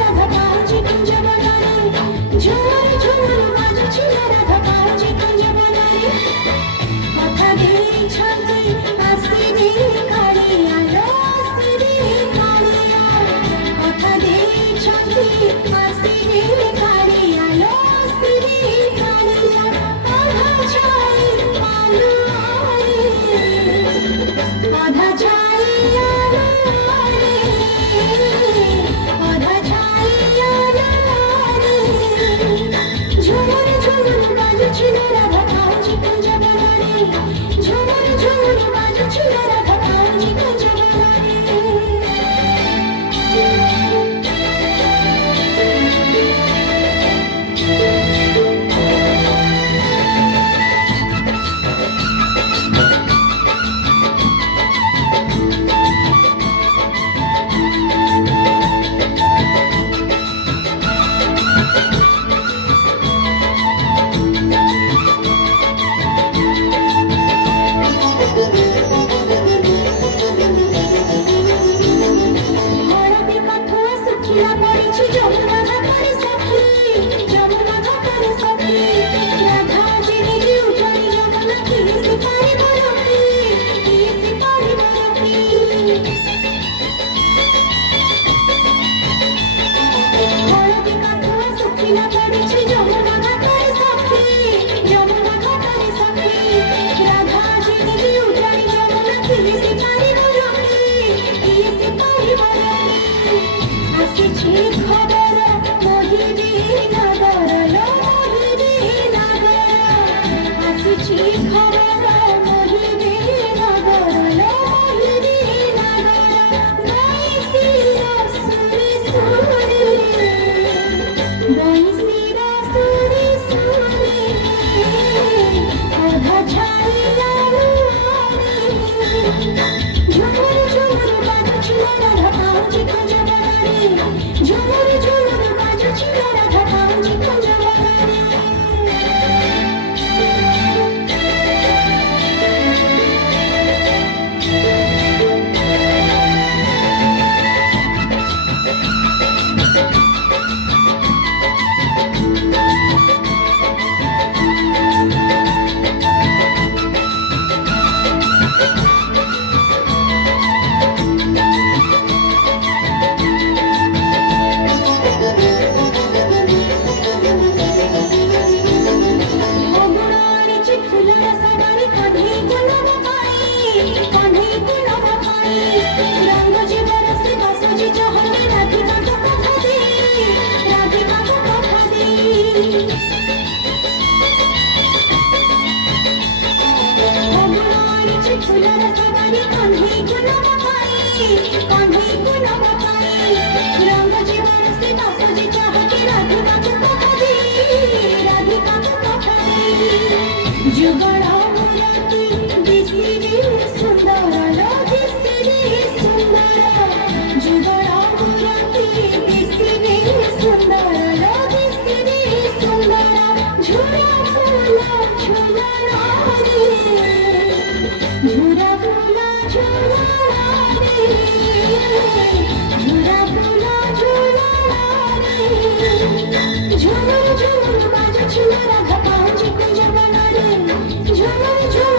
রাধা কাঞ্চি কুঞ্জ বনারে ঝুমুর ঝুমুর বাজছিল রাধা কাঞ্চি কুঞ্জ বনারে কথা দিয়েছন্তি আসিবি কালিয়া লো আসিবি কালিয়া কথা দিয়েছন্তি আসিবি কালিয়া লো আসিবি কালিয়া আধা চাই আলো আধা চাই আলো আধা চাই আলো ঝুমুর ঝুমুর বাজছিল রাধা কাঞ্চি কুঞ্জ বনারে ঝুমুর ঝুমুর বাজছিল রাধা কাঞ্চি কুঞ্জ বনারে হরদে কাঠুয়া শুখিলা পড়িছি যমুনা ঘাটরে সখী যমুনা ঘাটরে সখী রাধা যিনি উঠাই যমুনা কিসে পারিব রখি কিসে পারিব রখি হরদে কাঠুয়া শুখিলা পড়িছি যমুনা ঘাটরে সখী যমুনা ঘাটরে সখী রাধা যিনি উঠাই যমুনা কিসে পারিব রখি কিসে পারিব রখি আসিছি খবর মোহিনী নগর লো মোহিনী নগর আসিছি খবর মোহিনী নগর লো মোহিনী নগর বৈশির সুরি সুরি বৈশির সুরি সুরি আধা ছাই আলো ঝুমুর ঝুমুর বাজছিল রাধা কাঞ্চি কুঞ্জ বনারে ঝুমুর ঝুমুর বাজছিল রাধা কাঞ্চি কুঞ্জ বনারে মগুড়ার চিটফুলার সাবারি কাঁধে গুলাব পাই রঙ্গ যে বরসে বাসজি চহলে রাধিকা কো কথা দে রাধিকা কো কথা দে মগুড়ার চিটফুলার সাবারি কাঁধে গুলাব পাই রঙ্গ যে বরসে বাসজি চহলে রাধিকা কো কথা দে রাধিকা কো কথা দে যুগল মুরাতি দিশিরি সুন্দর লো দিশিরি সুন্দর যুগল মুরাতি দিশিরি সুন্দর লো দিশিরি সুন্দর ঝুরা ফুলা ঝুলা রে ঝুরা ফুলা ঝুলা রে ঝুরা ফুলা ঝুলা রে ঝুমুর ঝুমুর বাজছিল রাধা কাঞ্চি কুঞ্জ বনারে ঝুমুর ঝুমুর